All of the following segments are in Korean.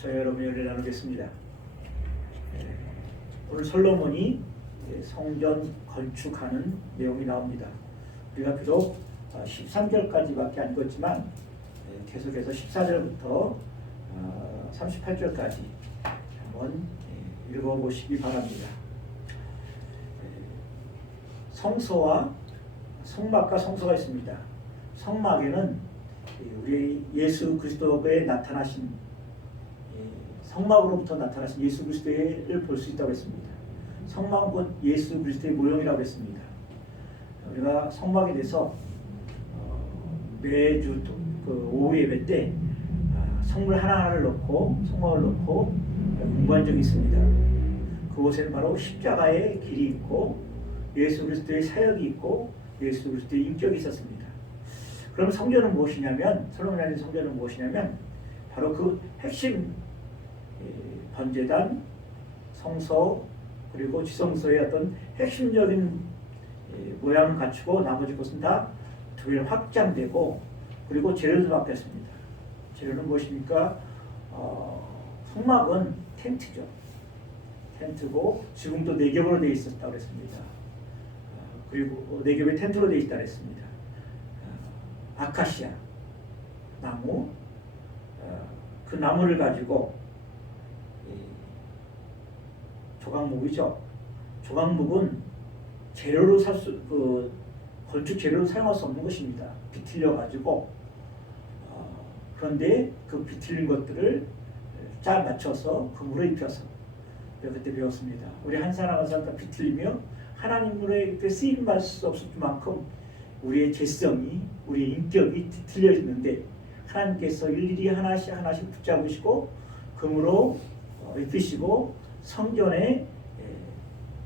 저희 여러분이 은혜를 나누겠습니다. 오늘 솔로몬이 성전 건축하는 내용이 나옵니다. 우리가 비록 13절까지밖에 안 읽었지만 계속해서 14절부터 38절까지 한번 읽어보시기 바랍니다. 성소와 성막과 성소가 있습니다. 성막에는 우리 예수 그리스도의 나타나신 성막으로부터 나타나신 예수 그리스도를 볼 수 있다고 했습니다. 성막은 곧 예수 그리스도의 모형이라고 했습니다. 우리가 성막에 대해서 매주 오후 예배 때 성물 하나하나를 넣고 성막을 넣고 공부한 적이 있습니다. 그곳에는 바로 십자가의 길이 있고 예수 그리스도의 사역이 있고 예수 그리스도의 인격이 있었습니다. 그럼 성전은 무엇이냐면, 솔로몬이 알린 성전은 무엇이냐면 바로 그 핵심 번제단, 성소, 그리고 지성소의 어떤 핵심적인 모양을 갖추고 나머지 것은 다 더 확장되고, 그리고 재료도 바뀌었습니다. 재료는 무엇입니까? 성막은 텐트죠. 텐트고 지금도 4겹으로 되어 있었다고 했습니다. 그리고 4겹의 텐트로 되어 있다고 했습니다. 아카시아 나무, 그 나무를 가지고 조각목이죠. 조각목은 재료로 건축 재료로 사용할 수 없는 것입니다. 비틀려 가지고 그런데 그 비틀린 것들을 잘 맞춰서 금으로 입혀서, 그때 배웠습니다. 우리 한 사람 한 사람 다 비틀리며 하나님으로의 쓰임 받을 수 없을 만큼 우리의 죄성이, 우리의 인격이 뒤틀려 있는데 하나님께서 일일이 하나씩 하나씩 붙잡으시고 금으로 입히시고 성전에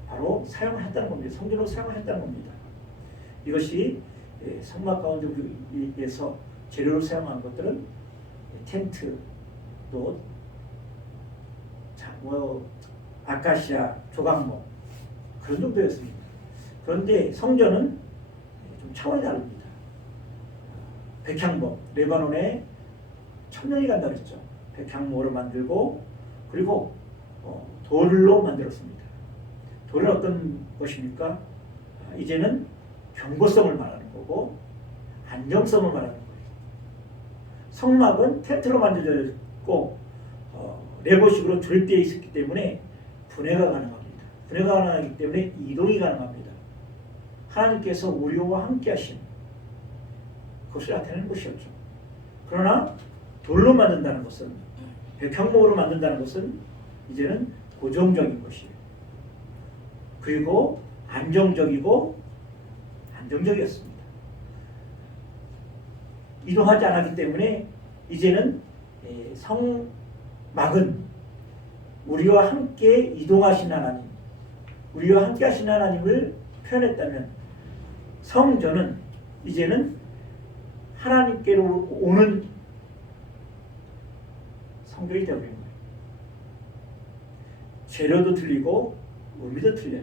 바로 사용을 했다는 겁니다. 성전으로 사용을 했다는 겁니다. 이것이 성막 가운데에서 재료로 사용한 것들은 텐트, 또 아카시아, 조각목 그런 정도였습니다. 그런데 성전은 좀 차원이 다릅니다. 백향목, 레바논에 1000년이 간다고 했죠. 백향목으로 만들고, 그리고 돌로 만들었습니다. 돌은 어떤 것입니까? 이제는 견고성을 말하는 거고 안정성을 말하는 거예요. 성막은 텐트로 만들어져 있고 레고식으로 절대에 있었기 때문에 분해가 가능합니다. 분해가 가능하기 때문에 이동이 가능합니다. 하나님께서 우리와 함께 하신 그것을 나타내는 것이었죠. 그러나 돌로 만든다는 것은, 백향목으로 만든다는 것은 이제는 고정적인 것이에요. 그리고 안정적이었습니다. 이동하지 않았기 때문에 이제는 성막은 우리와 함께 이동하신 하나님, 우리와 함께 하신 하나님을 표현했다면, 성전은 이제는 하나님께로 오는 성전이 되어버린 거예요. 재료도 틀리고 의미도 틀려요.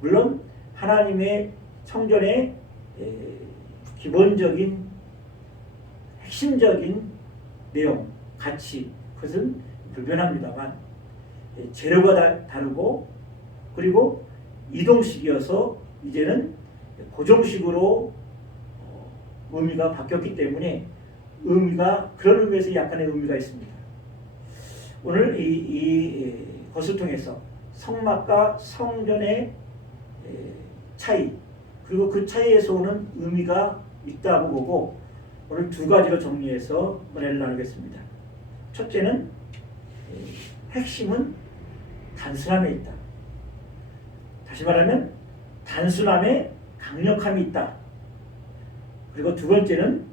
물론 하나님의 성전의 기본적인 핵심적인 내용, 가치, 그것은 불변합니다만 재료가 다르고, 그리고 이동식이어서 이제는 고정식으로 의미가 바뀌었기 때문에 그런 의미에서 약간의 의미가 있습니다. 오늘 것을 통해서 성막과 성전의 차이, 그리고 그 차이에서 오는 의미가 있다고 보고 오늘 2가지로 정리해서 은혜를 나누겠습니다. 첫째는 핵심은 단순함에 있다. 다시 말하면 단순함에 강력함이 있다. 그리고 2번째는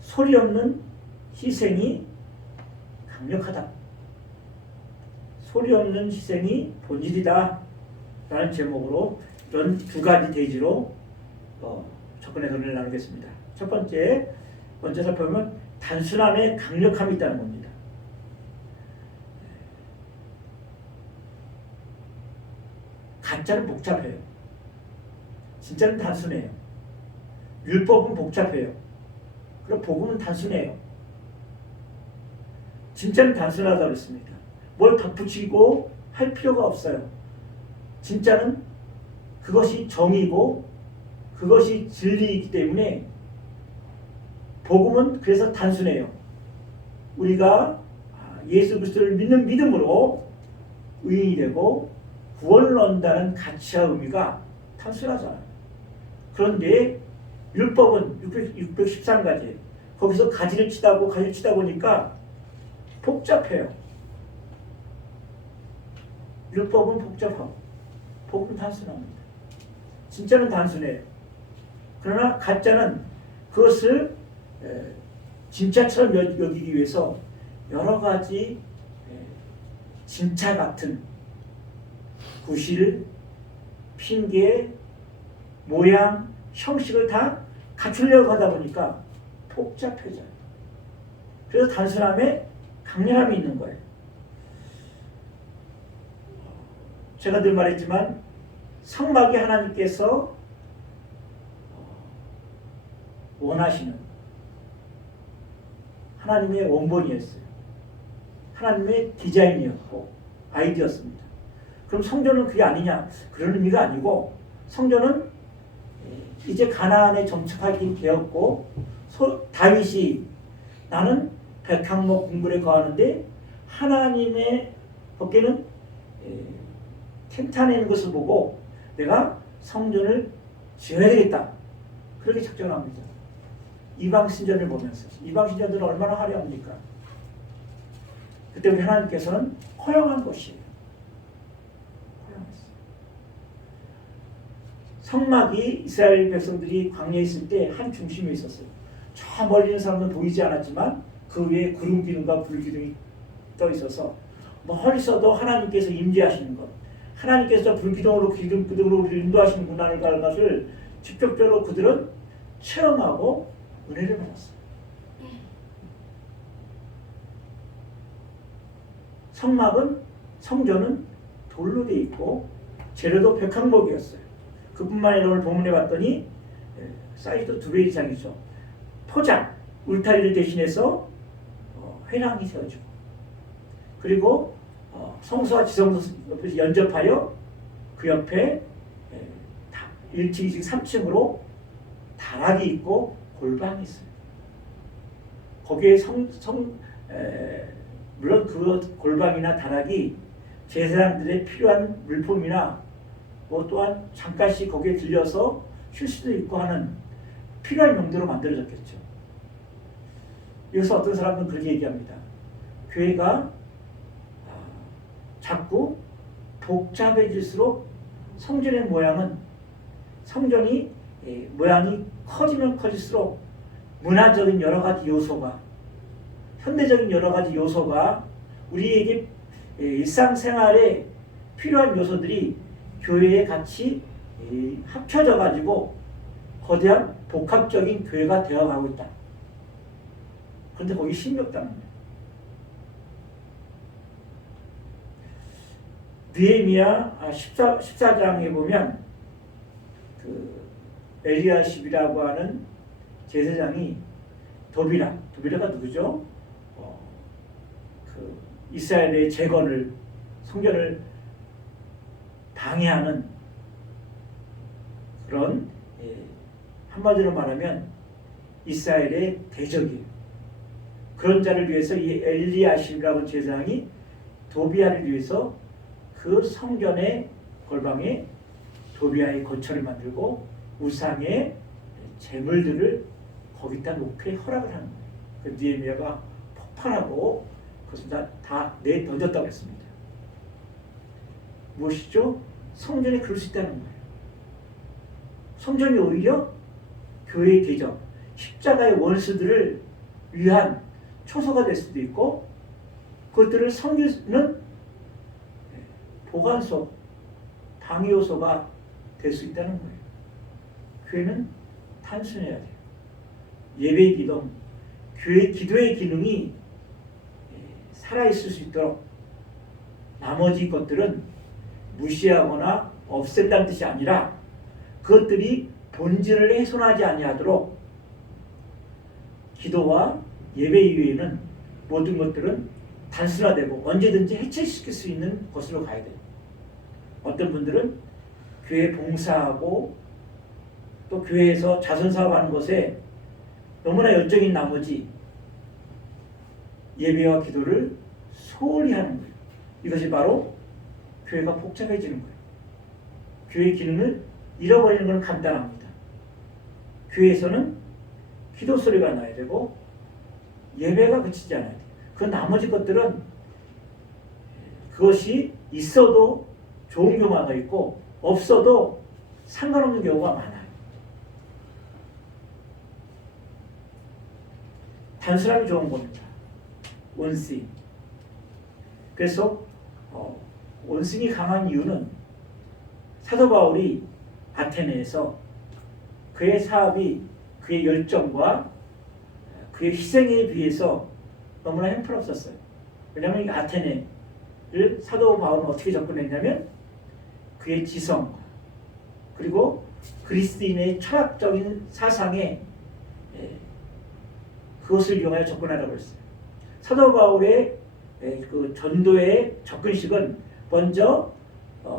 소리 없는 희생이 강력하다. 소리 없는 희생이 본질이다 라는 제목으로 이런 2가지 대지로 접근해서 은혜를 나누겠습니다. 첫 번째, 먼저 살펴보면 단순함에 강력함이 있다는 겁니다. 가짜는 복잡해요. 진짜는 단순해요. 율법은 복잡해요. 그리고 복음은 단순해요. 진짜는 단순하다고 그랬습니다. 뭘 덧붙이고 할 필요가 없어요. 진짜는 그것이 정의고 그것이 진리이기 때문에 복음은 그래서 단순해요. 우리가 예수 그리스도를 믿는 믿음으로 의인이 되고 구원을 얻는다는 가치와 의미가 단순하잖아요. 그런데 율법은 613가지 거기서 가지를 치다 보니까 복잡해요. 율법은 복잡하고 복음은 단순합니다. 진짜는 단순해요. 그러나 가짜는 그것을 진짜처럼 여기기 위해서 여러 가지 진짜 같은 구실, 핑계, 모양, 형식을 다 갖추려고 하다 보니까 복잡해져요. 그래서 단순함에 강렬함이 있는 거예요. 제가 늘 말했지만 성막이 하나님께서 원하시는 하나님의 원본이었어요. 하나님의 디자인이었고 아이디어였습니다. 그럼 성전은 그게 아니냐? 그런 의미가 아니고 성전은 이제 가나안에 정착하게 되었고 다윗이 나는 백향목 궁궐에 거하는데 하나님의 법궤는 텐트 안에 있는 것을 보고 내가 성전을 지어야 되겠다. 그렇게 작정합니다. 이방 신전을 보면서 이방 신전들은 얼마나 화려합니까? 그때 우리 하나님께서는 허용한 것이에요. 허용했어요. 성막이 이스라엘 백성들이 광야에 있을 때 한 중심에 있었어요. 저 멀리 있는 사람은 보이지 않았지만 그 위에 구름 기둥과 불 기둥이 떠 있어서 멀리서도 하나님께서 임재하시는 것, 하나님께서 불기둥으로 기둥으로 우리를 인도하시는구나를 가는 것을 직접적으로 그들은 체험하고 은혜를 받았어요. 성전은 돌로 되어 있고 재료도 백향목이었어요. 그뿐만 아니라 오늘 본문에 봤더니 사이즈도 2배 이상이죠. 포장, 울타리를 대신해서 회랑이 세워지고 그리고 성소와 지성소 옆에서 연접하여 그 옆에 1층, 2층, 3층으로 다락이 있고 골방이 있습니다. 거기에 물론 그 골방이나 다락이 제사장들의 필요한 물품이나 또한 잠깐씩 거기에 들려서 쉴 수도 있고 하는 필요한 용도로 만들어졌겠죠. 여기서 어떤 사람들은 그렇게 얘기합니다. 교회가 자꾸 복잡해질수록 성전의 성전이 모양이 커지면 커질수록 문화적인 여러 가지 요소가 현대적인 여러 가지 요소가 우리에게 일상생활에 필요한 요소들이 교회에 같이 합쳐져 가지고 거대한 복합적인 교회가 되어가고 있다. 그런데 거기 힘이 없다는 거예요. 느헤미야 14장에 보면 그 엘리야십이라고 하는 제사장이 도비라가 누구죠? 그 이스라엘의 재건을 성전을 방해하는 그런 한마디로 말하면 이스라엘의 대적이에요. 그런 자를 위해서 이 엘리야십이라는 제사장이 도비야를 위해서 그 성전의 골방에 도비야의 거처를 만들고 우상의 제물들을 거기다 놓게 허락을 하는 거예요. 그 느헤미야가 폭발하고 그것을 다 내던졌다고 했습니다. 무엇이죠? 성전이 그럴 수 있다는 거예요. 성전이 오히려 교회의 대적, 십자가의 원수들을 위한 초소가 될 수도 있고 그것들을 섬기는 보관소, 방해요소가 될 수 있다는 거예요. 교회는 단순해야 돼요. 예배 기도, 교회 기도의 기능이 살아있을 수 있도록 나머지 것들은 무시하거나 없앤다는 뜻이 아니라 그것들이 본질을 훼손하지 아니하도록 기도와 예배 이외에는 모든 것들은 단순화되고 언제든지 해체시킬 수 있는 곳으로 가야 돼요. 어떤 분들은 교회 봉사하고 또 교회에서 자선사업하는 것에 너무나 열정인 나머지 예배와 기도를 소홀히 하는 거예요. 이것이 바로 교회가 복잡해지는 거예요. 교회 기능을 잃어버리는 건 간단합니다. 교회에서는 기도 소리가 나야 되고 예배가 그치지 않아야 돼요. 그 나머지 것들은 그것이 있어도 좋은 경우가 있고 없어도 상관없는 경우가 많아요. 단순함이 좋은 겁니다. 원싱. 그래서 원싱이 강한 이유는 사도 바울이 아테네에서 그의 사업이 그의 열정과 그의 희생에 비해서 너무나 형편없었어요. 왜냐하면 이 아테네를 사도 바울은 어떻게 접근했냐면 그의 지성 그리고 그리스도인의 철학적인 사상에 그것을 이용하여 접근하라고 했어요. 사도 바울의 그 전도의 접근식은 먼저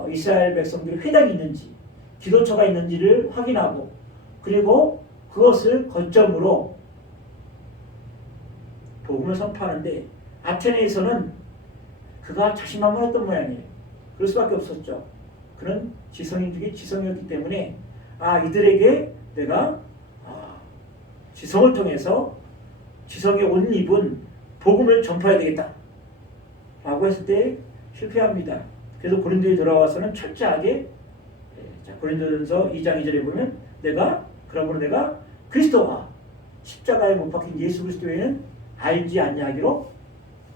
이스라엘 백성들이 회당이 있는지 기도처가 있는지를 확인하고 그리고 그것을 거점으로 복음을 선포하는데 아테네에서는 그가 자신만만했던 모양이에요. 그럴 수밖에 없었죠. 그는 지성인 중에 지성이었기 때문에 이들에게 내가 지성을 통해서 지성의 옷 입은 복음을 전파해야 되겠다 라고 했을 때 실패합니다. 그래서 고린도에 돌아와서는 철저하게 고린도전서 2장 2절에 보면 그러므로 내가 그리스도와 십자가에 못 박힌 예수 그리스도 외에는 알지 아니하기로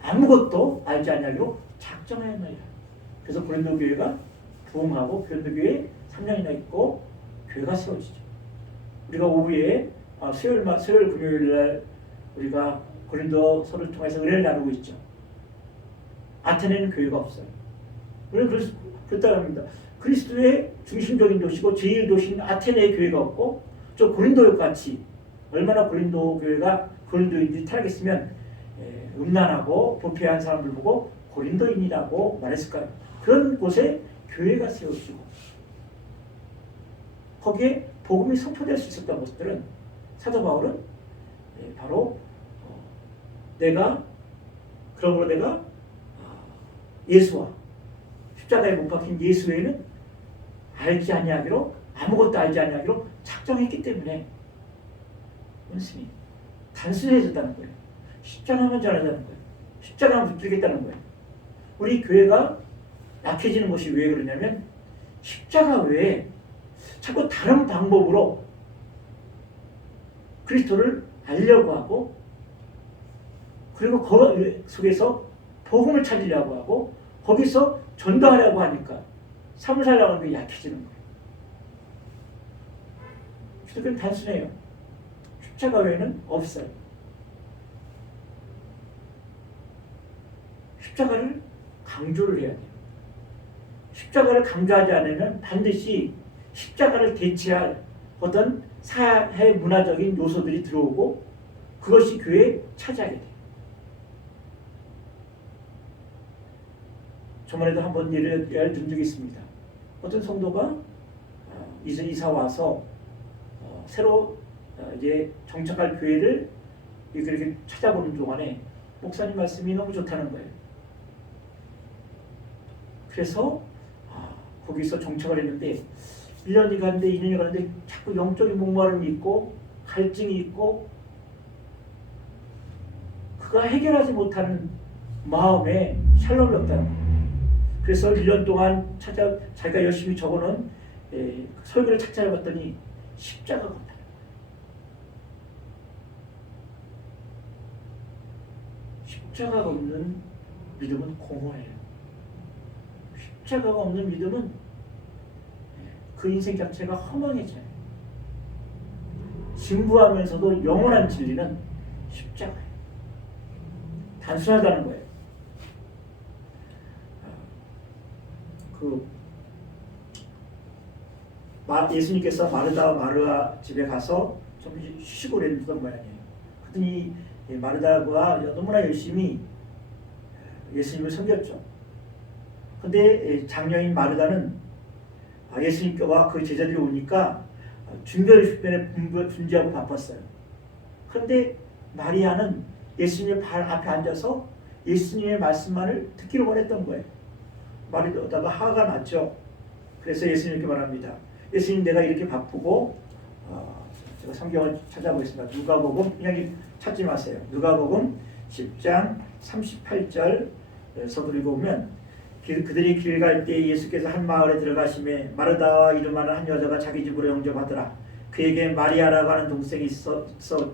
아무것도 알지 아니하기로 작정하였나이다. 그래서 고린도 교회가 부흥하고 고린도 교회 3년이나 있고 교회가 세워지죠. 우리가 오후에 수요일 금요일 날 우리가 고린도서를 통해서 은혜를 나누고 있죠. 아테네는 교회가 없어요. 우리는 그렇다고 합니다. 그리스도의 중심적인 도시고 제일 도시인 아테네의 교회가 없고 저 고린도 같이 얼마나 고린도 교회가 고린도인들이 타락했으면 음란하고 부패한 사람들 보고 고린도인이라고 말했을까요? 그런 곳에 교회가 세워지고 거기에 복음이 선포될 수 있었던 것들은 사도 바울은 바로 그러므로 내가 예수와 십자가에 못 박힌 예수 외에는 알지 아니하기로 아무것도 알지 아니하기로 작정했기 때문에 원숭이 단순해졌다는 거예요. 십자가만 전하자는 거예요. 십자가만 붙들겠다는 거예요. 우리 교회가 약해지는 것이 왜 그러냐면 십자가 외에 자꾸 다른 방법으로 그리스도를 알려고 하고 그리고 그 속에서 복음을 찾으려고 하고 거기서 전도하려고 하니까 삶을 살려고 하는 게 약해지는 거예요. 기독교는 단순해요. 십자가 외에는 없어요. 십자가를 강조를 해야 돼요. 십자가를 강조하지 않으면 반드시 십자가를 대체할 어떤 사회 문화적인 요소들이 들어오고 그것이 교회에 차지하게 돼요. 저번에도 한번 예를 든 적이 있습니다. 어떤 성도가 이사 와서 새로 이제 정착할 교회를 이렇게 찾아보는 동안에 목사님 말씀이 너무 좋다는 거예요. 그래서 거기서 정착을 했는데 1년이 갔는데 2년이 갔는데 자꾸 영적인 목마름이 있고 갈증이 있고 그가 해결하지 못하는 마음에 샬롬이 없다는 거예요. 그래서 1년 동안 자기가 열심히 적어놓은 설교를 찾아봤더니 십자가가 없다는 거예요. 십자가가 없는 믿음은 공허해요. 십자가가 없는 믿음은 그 인생 자체가 허망해져요. 진부하면서도 영원한 진리는 십자가예요. 단순하다는 거예요. 예수님께서 마르다와 마르아 집에 가서 좀 쉬고 그랬던 모양이에요. 그랬더니 마르다가 너무나 열심히 예수님을 섬겼죠. 근데 장녀인 마르다는 예수님과 그 제자들이 오니까 준비할 주변에 분주하고 바빴어요. 그런데 마리아는 예수님의 발 앞에 앉아서 예수님의 말씀만을 듣기를 원했던 거예요. 마리아다가 화가 났죠. 그래서 예수님께 말합니다. 예수님, 내가 이렇게 바쁘고 제가 성경을 찾아보겠습니다. 누가복음, 그냥 찾지 마세요. 누가복음 10장 38절 서두르고 보면 그들이 길 갈 때 예수께서 한 마을에 들어가심에 마르다와 이름하는 한 여자가 자기 집으로 영접하더라. 그에게 마리아라고 하는 동생이 있어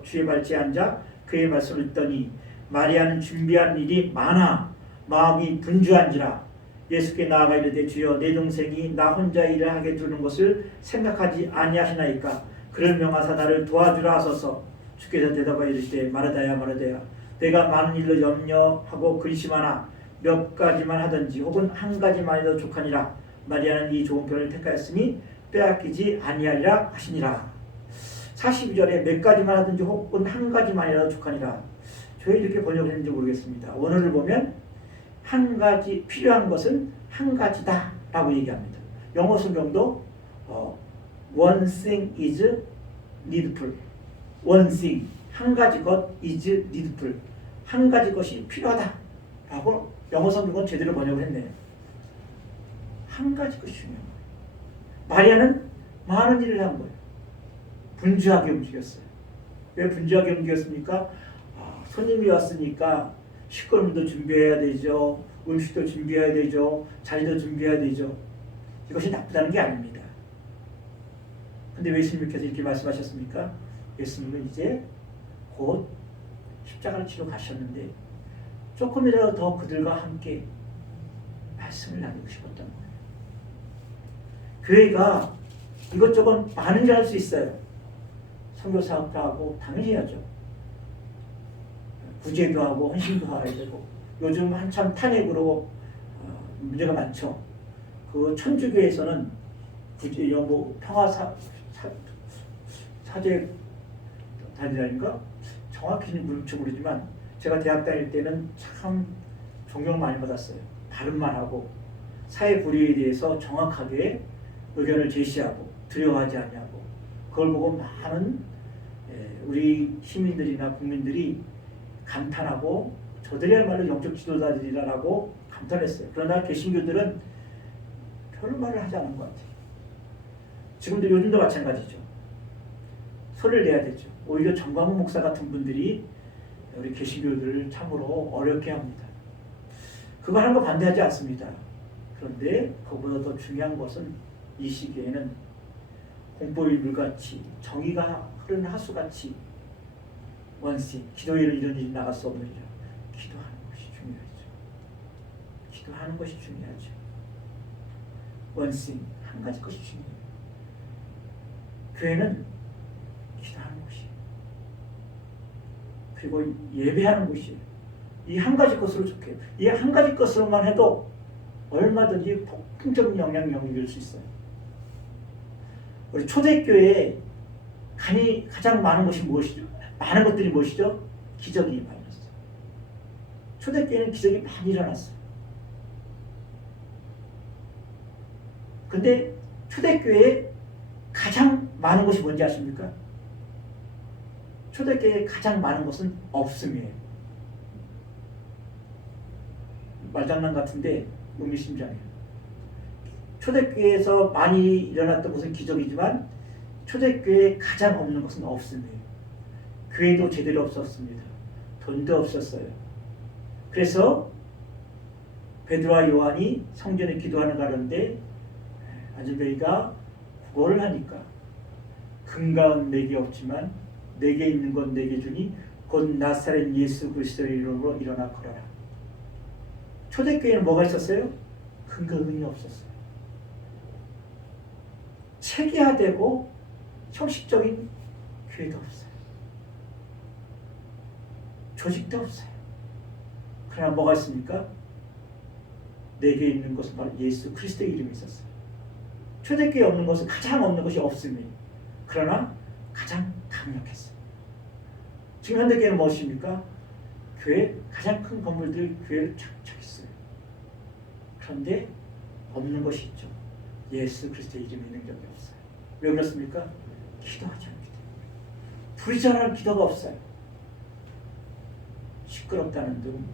주의 발치에 앉아 그의 말씀을 듣더니 마리아는 준비한 일이 많아 마음이 분주한지라. 예수께 나아가 이르되 주여, 내 동생이 나 혼자 일을 하게 두는 것을 생각하지 아니하시나이까. 그를 명하사 나를 도와주라 하소서. 주께서 대답하여 이르시되 마르다야 마르다야, 내가 많은 일로 염려하고 근심하나 몇 가지만 하든지 혹은 한 가지만이라도 족하니라. 마리아는 이 좋은 편을 택하였으니 빼앗기지 아니하리라 하시니라. 42절에 몇 가지만 하든지 혹은 한 가지만이라도 족하니라. 왜 이렇게 번역을 했는지 모르겠습니다. 원어를 보면 한 가지, 필요한 것은 한 가지다 라고 얘기합니다. 영어 성경도 one thing is needful, one thing, 한 가지 것 is needful, 한 가지 것이 필요하다 라고 영어 성경은 제대로 번역을 했네요. 한 가지 것이 중요한 거예요. 마리아는 많은 일을 한 거예요. 분주하게 움직였어요. 왜 분주하게 움직였습니까? 손님이 왔으니까 식권도 준비해야 되죠. 음식도 준비해야 되죠. 자리도 준비해야 되죠. 이것이 나쁘다는 게 아닙니다. 근데 왜 예수님께서 이렇게 말씀하셨습니까? 예수님은 이제 곧 십자가를 치러 가셨는데 조금이라도 더 그들과 함께 말씀을 나누고 싶었던 거예요. 교회가 이것저것 많은 일 할 수 있어요. 선교사업도 하고 당연히 해야죠. 구제도 하고 헌신도 해야 되고, 요즘 한참 탄핵으로 문제가 많죠. 그 천주교에서는 구제, 평화 사제 단이라는가 정확히는 모르지만 제가 대학 다닐 때는 참 존경을 많이 받았어요. 발음만 하고 사회 불의에 대해서 정확하게 의견을 제시하고 두려워하지 아니하고, 그걸 보고 많은 우리 시민들이나 국민들이 감탄하고 저들이야말로 영적 지도자들이라고 감탄했어요. 그러나 개신교들은 별로 말을 하지 않는 것 같아요. 지금도 요즘도 마찬가지죠. 소리를 내야 되죠. 오히려 정광훈 목사 같은 분들이 우리 개신교들을 참으로 어렵게 합니다. 그거 하는 거 반대하지 않습니다. 그런데 그보다 더 중요한 것은 이 시기에는 공포의 물같이 정의가 흐르는 하수같이 원시 기도회를 이런 일이 나갈 수 없는 일이라 기도하는 것이 중요하죠. 기도하는 것이 중요하죠. 원시 한 가지 것이 중요해요. 교회는 기도하는 것이에요. 그리고 예배하는 것이에요. 이 한 가지 것으로 좋게, 이 한 가지 것으로만 해도 얼마든지 폭풍적인 영향력을 이룰 수 있어요. 우리 초대교회에 가장 많은 것이 무엇이죠? 많은 것들이 무엇이죠? 기적이 많이 일어났어요. 초대교회는 기적이 많이 일어났어요. 근데 초대교회에 가장 많은 것이 뭔지 아십니까? 초대교회에 가장 많은 것은 없음이에요. 말장난 같은데 의미심장해요. 초대교회에서 많이 일어났던 것은 기적이지만 초대교회에 가장 없는 것은 없음이에요. 교회도 제대로 없었습니다. 돈도 없었어요. 그래서 베드로와 요한이 성전에 기도하는 가운데 아즈베이가 구걸을 하니까 금가은 내게 없지만 내게 있는 건 내게 주니 곧 나사렛 예수 그리스도의 이름으로 일어나 걸어라. 초대교회는 뭐가 있었어요? 근거 의미 없었어요. 체계화되고 형식적인 교회도 없어요. 조직도 없어요. 그러나 뭐가 있습니까? 내게 있는 것은 바로 예수 그리스도의 이름이 있었어요. 초대교회에 없는 것은 가장 없는 것이 없음이에요. 그러나 가장 강력했어요. 지금 현대교회는 무엇입니까? 교회 가장 큰 건물들 교회를 쫙쫙 있어요. 그런데 없는 것이 있죠. 예수 그리스도의 이름의 능력이 없어요. 왜 그렇습니까? 기도하지 않기 때문에. 부르지 않을 기도가 없어요. 시끄럽다는 등,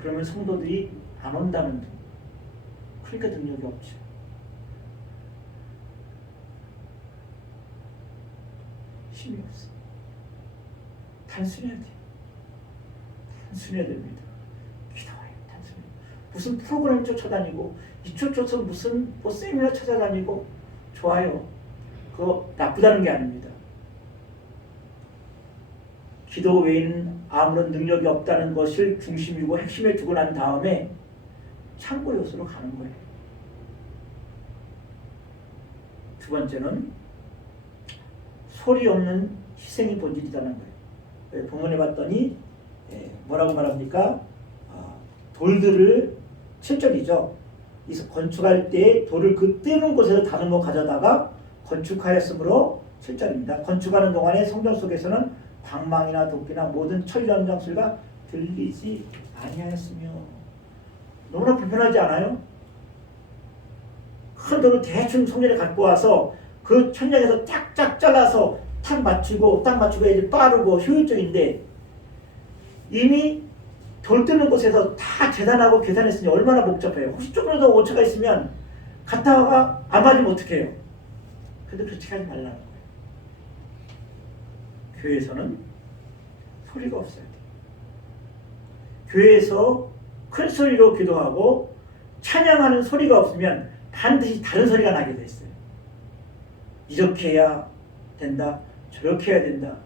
그러면 성도들이 안 온다는 등, 그러니까 능력이 없죠. 힘이 없어요. 단순해야 돼요. 단순해야 됩니다. 기도해요. 단순해요. 무슨 프로그램 쫓아다니고 이쪽 쫓아서 무슨 세미나 찾아다니고 좋아요. 그거 나쁘다는 게 아닙니다. 기도 외에는 아무런 능력이 없다는 것을 중심이고 핵심에 두고 난 다음에 참고 요소로 가는 거예요. 두 번째는 소리 없는 희생이 본질이라는 거예요. 본문에 봤더니 뭐라고 말합니까? 돌들을 7절이죠. 건축할 때 돌을 그 떼는 곳에서 다듬어 가져다가 건축하였으므로 7절입니다. 건축하는 동안에 성전 속에서는 방망이나 도끼나 모든 천리전장 소리가 들리지 아니하였으며. 너무나 불편하지 않아요? 큰 돌을 대충 성전에 갖고 와서 그 천장에서 쫙쫙 잘라서 딱 맞추고 이제 빠르고 효율적인데, 이미 돌 뜨는 곳에서 다 계산하고 계산했으니 얼마나 복잡해요. 혹시 조금 더 오차가 있으면 갔다가 안 맞으면 어떡해요? 근데 그렇게 하지 말라는 거예요. 교회에서는 소리가 없어야 돼요. 교회에서 큰 소리로 기도하고 찬양하는 소리가 없으면 반드시 다른 소리가 나게 돼 있어요. 이렇게 해야 된다, 저렇게 해야 된다.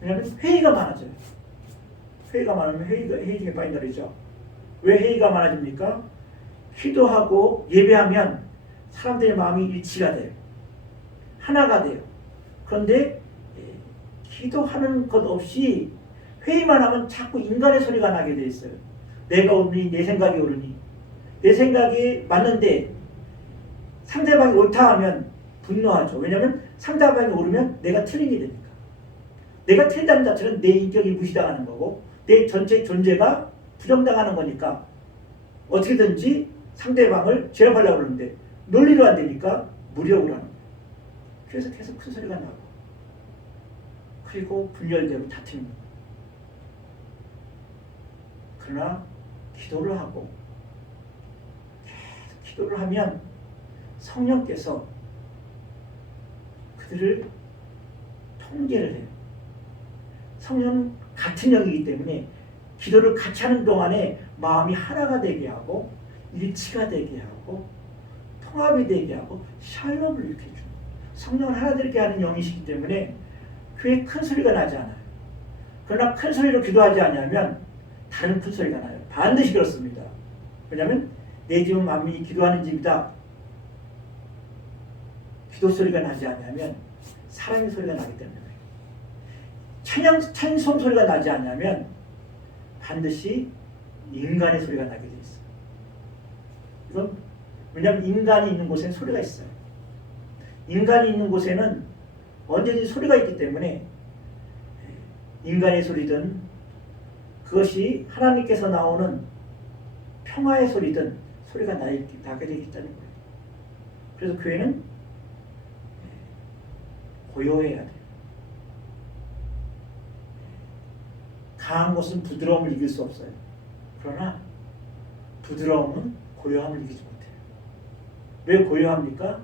왜냐하면 회의가 많아져요. 회의가 많으면 회의 중에 빠진다 그러죠. 왜 회의가 많아집니까? 기도하고 예배하면 사람들의 마음이 일치가 돼요. 하나가 돼요. 그런데 기도하는 것 없이 회의만 하면 자꾸 인간의 소리가 나게 돼 있어요. 내가 오르니 내 생각이 오르니, 내 생각이 맞는데 상대방이 옳다 하면 분노하죠. 왜냐하면 상대방이 오르면 내가 틀리게 되니까. 내가 틀린다는 자체는 내 인격이 무시당하는 거고 내 전체 존재가 부정당하는 거니까 어떻게든지 상대방을 제압하려고 그러는데 논리로 안 되니까 무력으로 하는 거예요. 그래서 계속 큰 소리가 나고 그리고 분열되고 다투는 거예요. 그러나 기도를 하고 계속 기도를 하면 성령께서 그들을 통제를 해요. 성령은 같은 영이기 때문에 기도를 같이 하는 동안에 마음이 하나가 되게 하고 일치가 되게 하고 통합이 되게 하고 샬롬을 일으켜 줍니다. 성령을 하나 되게 하는 영이시기 때문에 교회에 큰 소리가 나지 않아요. 그러나 큰 소리로 기도하지 않으면 다른 큰 소리가 나요. 반드시 그렇습니다. 왜냐하면 내 집은 만민이 기도하는 집이다. 기도 소리가 나지 않으면 사람의 소리가 나기 때문에 찬송 소리가 나지 않으면 반드시 인간의 소리가 나게 돼 있어요. 이건 왜냐하면 인간이 있는 곳에는 소리가 있어요. 인간이 있는 곳에는 언제든지 소리가 있기 때문에 인간의 소리든 그것이 하나님께서 나오는 평화의 소리든 소리가 나게 되겠다는 거예요. 그래서 교회는 고요해야 돼요. 강한 것은 부드러움을 이길 수 없어요. 그러나 부드러움은 고요함을 이기지 못해요. 왜 고요합니까?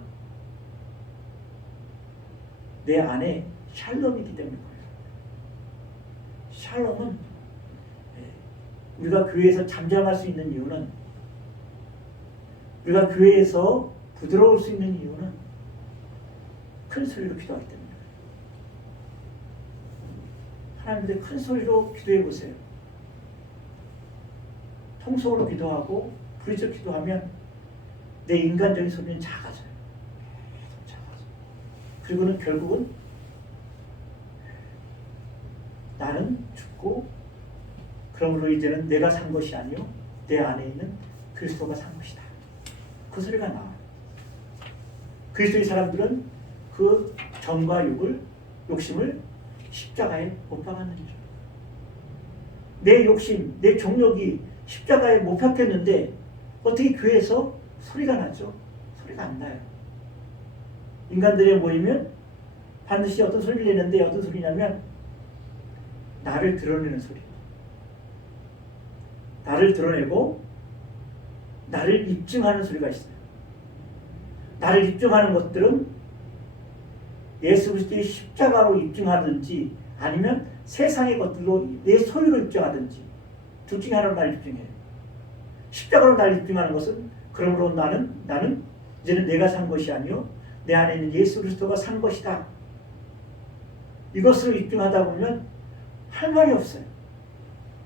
내 안에 샬롬이 있기 때문에 그래요. 샬롬은 우리가 교회에서 잠잠할 수 있는 이유는, 우리가 교회에서 부드러울 수 있는 이유는 큰 소리로 기도하기 때문에. 하나님들 큰 소리로 기도해 보세요. 통속으로 기도하고 부르짖어 기도하면 내 인간적인 소리는 작아져요. 계속 작아져요. 그리고는 결국은 나는 죽고 그러므로 이제는 내가 산 것이 아니요 내 안에 있는 그리스도가 산 것이다. 그 소리가 나와요. 그리스도의 사람들은 그 정과 욕심을 십자가에 못 박았느니라. 내 욕심, 내 정욕이 십자가에 못 박혔는데 어떻게 교회에서 소리가 나죠? 소리가 안 나요. 인간들이 모이면 반드시 어떤 소리를 내는데 어떤 소리냐면 나를 드러내는 소리. 나를 드러내고 나를 입증하는 소리가 있어요. 나를 입증하는 것들은 예수 그리스도의 십자가로 입증하든지 아니면 세상의 것들로 내 소유로 입증하든지 둘 중에 하나로 나를 입증해요. 십자가로 나를 입증하는 것은 그러므로 나는 이제는 내가 산 것이 아니요 내 안에 있는 예수 그리스도가 산 것이다. 이것을 입증하다 보면 할 말이 없어요.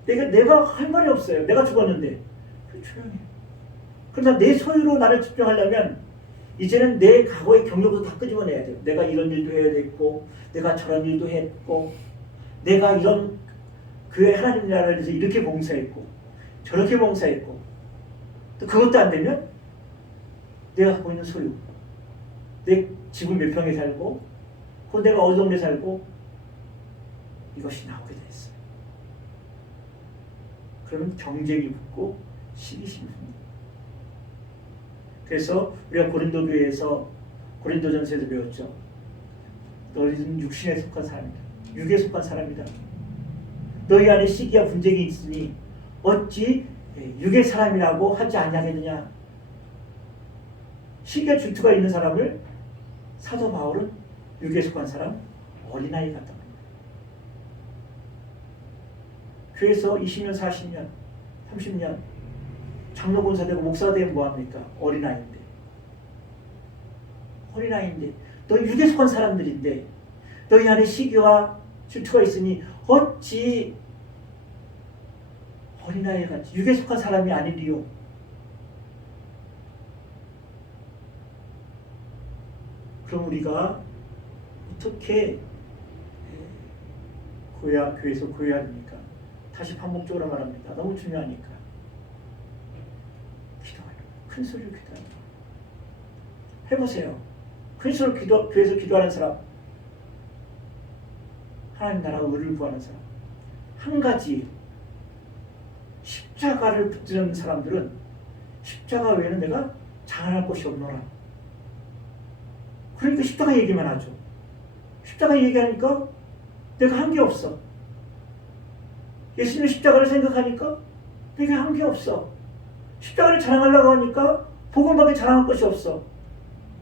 내가 할 말이 없어요. 내가 죽었는데 조용해요. 그러나 내 소유로 나를 집중하려면 이제는 내 과거의 경력도 다 끄집어내야 돼요. 내가 이런 일도 해야 됐고 내가 저런 일도 했고 내가 이런 교회 하나님 나라를 위해서 이렇게 봉사했고 저렇게 봉사했고 또 그것도 안 되면 내가 갖고 있는 소유 내 집은 몇 평에 살고 그 내가 어느 동네 살고 이것이 나오게 돼 있어요. 그러면 경쟁이 붙고 시기심이 듭니다. 그래서 우리가 고린도 교회에서 고린도전서에서 배웠죠. 너희는 육신에 속한 사람이다. 육에 속한 사람이다. 너희 안에 시기와 분쟁이 있으니 어찌 육의 사람이라고 하지 아니하겠느냐. 시기와 질투가 있는 사람을 사도 바울은 육에 속한 사람, 어린아이 같다. 교회에서 20년, 40년, 30년 장로 권사 되고 목사 되면 뭐합니까? 어린아이인데. 어린아이인데 너희 육에 속한 사람들인데 너희 안에 시기와 질투가 있으니 어찌 어린아이같이 육에 속한 사람이 아니리요. 그럼 우리가 어떻게 교회에서 고요합니까? 다시 반복적으로 말합니다. 너무 중요하니까. 기도하는 큰 소리로 기도하는 해보세요. 큰 소리로 교회에서 기도하는 사람, 하나님 나라 의를 구하는 사람, 한 가지 십자가를 붙드는 사람들은 십자가 외에는 내가 자랑할 곳이 없노라. 그러니까 십자가 얘기만 하죠. 십자가 얘기하니까 내가 한 게 없어. 예수님의 십자가를 생각하니까 내가 한 게 없어. 십자가를 자랑하려고 하니까 복음밖에 자랑할 것이 없어.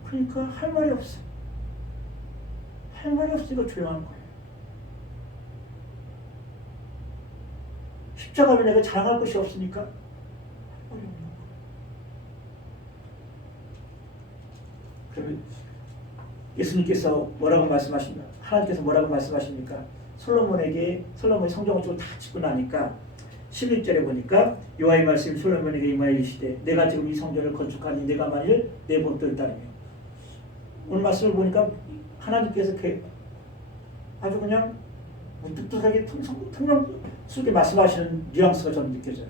그러니까 할 말이 없어. 할 말이 없으니까 조용한 거예요. 십자가를 내가 자랑할 것이 없으니까 할 말이 없는 거예요. 그러면 예수님께서 뭐라고 말씀하십니까? 하나님께서 뭐라고 말씀하십니까? 솔로몬이 성전을 다 짓고 나니까 11절에 보니까 여호와의 말씀이 솔로몬에게 임하여 이르시되 내가 지금 이 성전을 건축하니 내가 만일 내 본토를 따르며. 오늘 말씀을 보니까 하나님께서 아주 그냥 무뚝뚝하게 통념스럽게 말씀하시는 뉘앙스가 저는 느껴져요.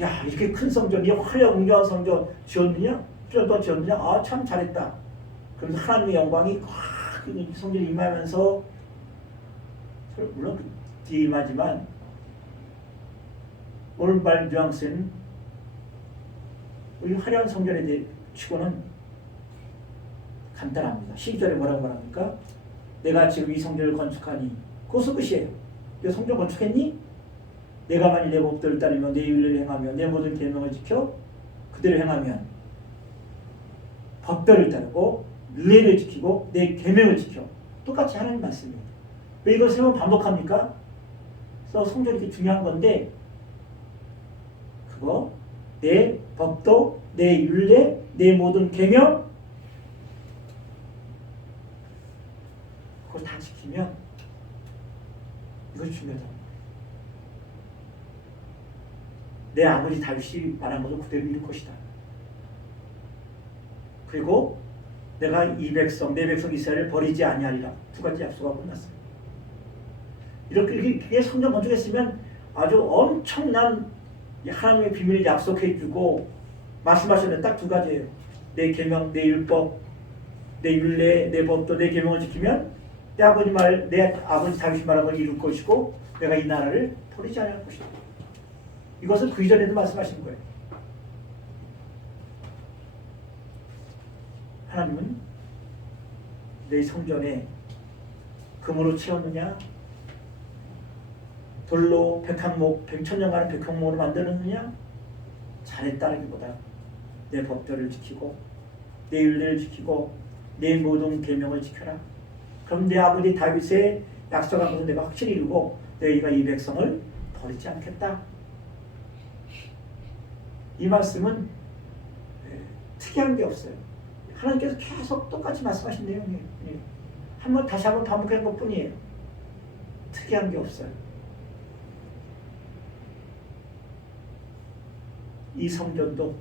야, 이렇게 큰 성전, 이 화려한 웅장한 성전 지었느냐? 7년 동안 지었느냐? 아, 참 잘했다. 그러면서 하나님의 영광이 확 성전에 임하면서, 물론 그 뒤에 임하지만 오른발 뉘앙스는 이 화려한 성전에 대해 치고는 간단합니다. 12절에 뭐라고 말합니까? 내가 지금 이 성전을 건축하니 그것은 끝이에요. 이 성전 건축했니? 내가 만일 내 법도를 따르며 내 율례를 행하며 내 모든 계명을 지켜 그대로 행하면 법도를 따르고 율례를 지키고 내 계명을 지켜. 똑같이 하나님 말씀이에요. 왜 이걸 세 번 반복합니까? 그래서 성전이 이렇게 중요한 건데 그거 내 법도, 내 율례, 내 모든 계명 그걸 다 지키면 이것이 중요하다. 내 아버지 다윗이 말한 것을 그대로 이룰 것이다. 그리고 내가 이 백성, 내 백성 이스라엘을 버리지 아니하리라. 두 가지 약속하고 끝났어요. 이렇게 성전 건축했으면 아주 엄청난 하나님의 비밀을 약속해주고 말씀하셨는데 딱 두 가지예요. 내 계명, 내 율법, 내 율례, 내 법도, 내 계명을 지키면 내 아버지 다윗이 말한 걸 이룰 것이고 내가 이 나라를 버리지 않을 것이다. 이것은 그 이전에도 말씀하신 거예요. 하나님은 내 성전에 금으로 채웠느냐, 돌로 천년간의 백향목으로 만드느냐, 잘했다라기보다 내 법도를 지키고 내 율례를 지키고 내 모든 계명을 지켜라. 그럼 내 아버지 다윗의 약속한 것을 내가 확실히 이루고 너희가 이 백성을 버리지 않겠다. 이 말씀은 특이한 게 없어요. 하나님께서 계속 똑같이 말씀하신 내용이에요. 다시 한번 반복하는 것 뿐이에요. 특이한 게 없어요. 이 성전도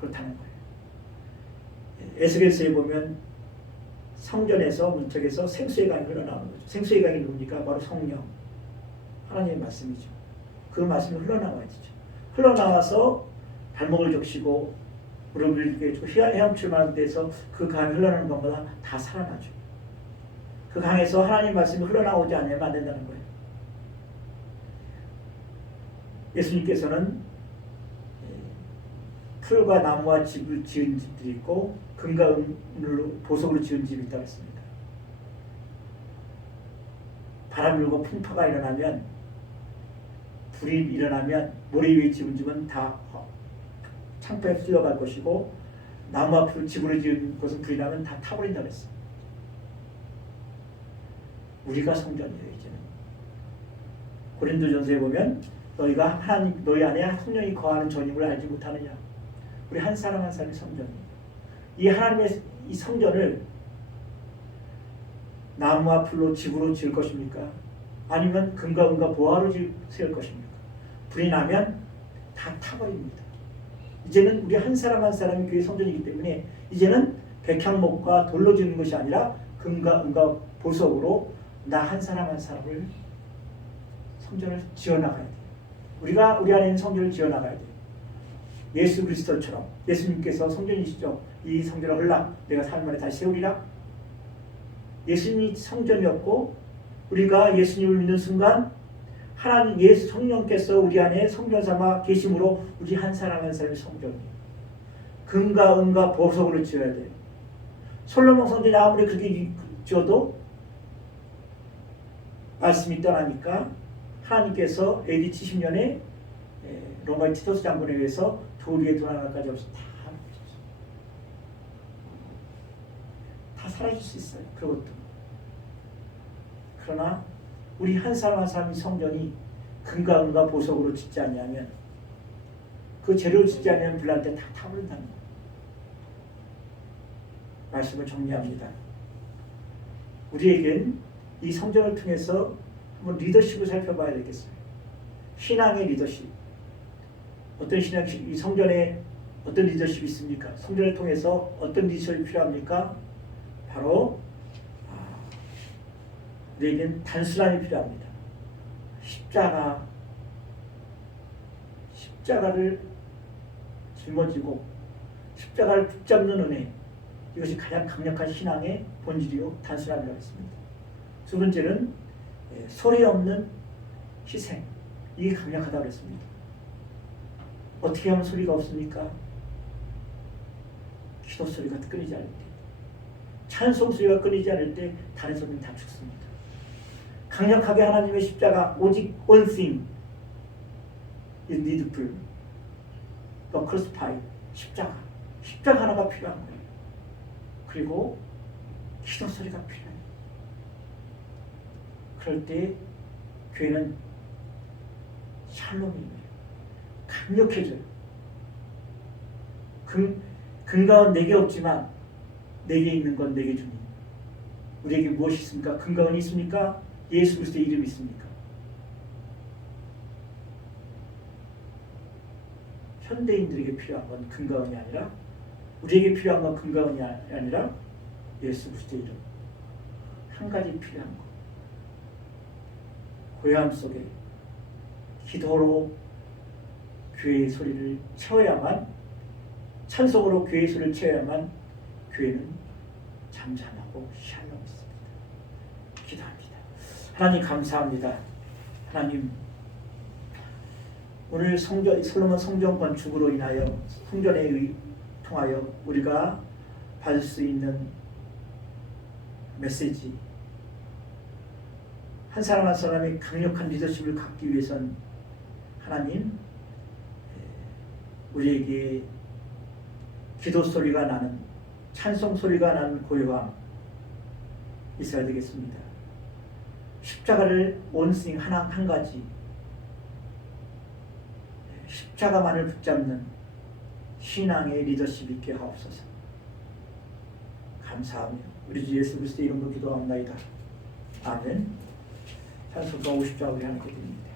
그렇다는 거예요. 에스겔서에 보면 성전에서 문턱에서 생수의 강이 흘러나오는 거죠. 생수의 강이 누굽니까? 바로 성령, 하나님의 말씀이죠. 그 말씀이 흘러나와야 되죠. 흘러나와서 발목을 적시고 무릎을 이렇게 헤엄칠만한 데서 그 강이 흘러나오는 것마다 다 살아나죠. 그 강에서 하나님의 말씀이 흘러나오지 않으면 안 된다는 거예요. 예수님께서는 풀과 나무와 집을 지은 집들이 있고 금과 은으로 보석으로 지은 집이 있다고 했습니다. 바람 불고 풍파가 일어나면, 불이 일어나면 모래 위에 지은 집은 다 창포에 쓸려갈 것이고 나무와 풀 집으로 지은 곳은 불이 나면 다 타버린다고 했어요. 우리가 성전이에요. 이제는 고린도전서에 보면 너희가 너희 안에 성령이 거하는 전임을 알지 못하느냐. 우리 한 사람 한 사람이 성전이에요. 이 하나님의 이 성전을 나무와 풀로 집으로 지을 것입니까? 아니면 금과 은과 보화로 세울 것입니까? 불이 나면 다 타버립니다. 이제는 우리 한 사람 한 사람이 교회 성전이기 때문에 이제는 백향목과 돌로 지는 것이 아니라 금과 은과 보석으로 나 한 사람 한 사람을 성전을 지어나가야 돼요. 우리가 우리 안에 있는 성전을 지어나가야 돼요. 예수 그리스도처럼 예수님께서 성전이시죠. 이 성전을 헐라 내가 3일 만에 다시 세우리라. 예수님이 성전이었고 우리가 예수님을 믿는 순간 하나님 예수 성령께서 우리 안에 성전 삼아 계심으로 우리 한 사람 한 사람이 성전이에요. 금과 은과 보석으로 지어야 돼요. 솔로몬 성전이 아무리 그렇게 지어도 말씀이 떠나니까 하나님께서 AD 70년에 로마의 티토스 장군에 의해서 돌 위에 돌 하나까지 없이 다 사라질 수 있어요. 그것도. 그러나 우리 한 사람 한 사람이 성전이 금과 은과 보석으로 짓지 않냐면 그 재료를 짓지 않으면 불날 때 다 타버린다는 거예요. 말씀을 정리합니다. 우리에겐 이 성전을 통해서 한번 리더십을 살펴봐야 되겠어요. 신앙의 리더십. 어떤 신앙식, 이 성전에 어떤 리더십이 있습니까? 성전을 통해서 어떤 리더십이 필요합니까? 바로 우리에겐 단순함이 필요합니다. 십자가를 짊어지고 십자가를 붙잡는 은혜, 이것이 가장 강력한 신앙의 본질이요 단순함이라고 했습니다. 두 번째는 소리 없는 희생, 이게 강력하다고 했습니다. 어떻게 하면 소리가 없습니까? 기도 소리가 끊이지 않을 때, 찬송 소리가 끊이지 않을 때 다른 소리는 다 죽습니다. 강력하게 하나님의 십자가, 오직 one thing is needful, the crucified, 십자가 하나가 필요한 거예요. 그리고 기도 소리가 필요해요. 그럴 때 교회는 샬롬이에요. 강력해져요. 근가은 내게 없지만 내게 있는 건 내게 주니. 우리에게 무엇이 있습니까? 근가은이 있습니까? 예수 그리스도의 이름이 있습니까? 현대인들에게 필요한 건 근가은이 아니라, 우리에게 필요한 건 근가은이 아니라 예수 그리스도의 이름. 한 가지 필요한 것. 고요함 속에 기도로 교회의 소리를 채워야만, 찬송으로 교회의 소리를 채워야만 교회는 잠잠하고 샬롬 있습니다. 기도합니다. 하나님 감사합니다. 하나님 오늘 솔로몬 성전 건축으로 인하여 성전에 통하여 우리가 받을 수 있는 메시지, 한 사람 한 사람이 강력한 리더십을 갖기 위해선 하나님 우리에게 기도 소리가 나는, 찬송 소리가 나는 고요함 있어야 되겠습니다. 십자가를 온스닝 한 가지, 십자가만을 붙잡는 신앙의 리더십 있게 하옵소서. 감사하며 우리 주 예수 그리스도의 이름으로 기도합나이다. 아멘. 찬송가 50장 우리 하나님께 드립니다.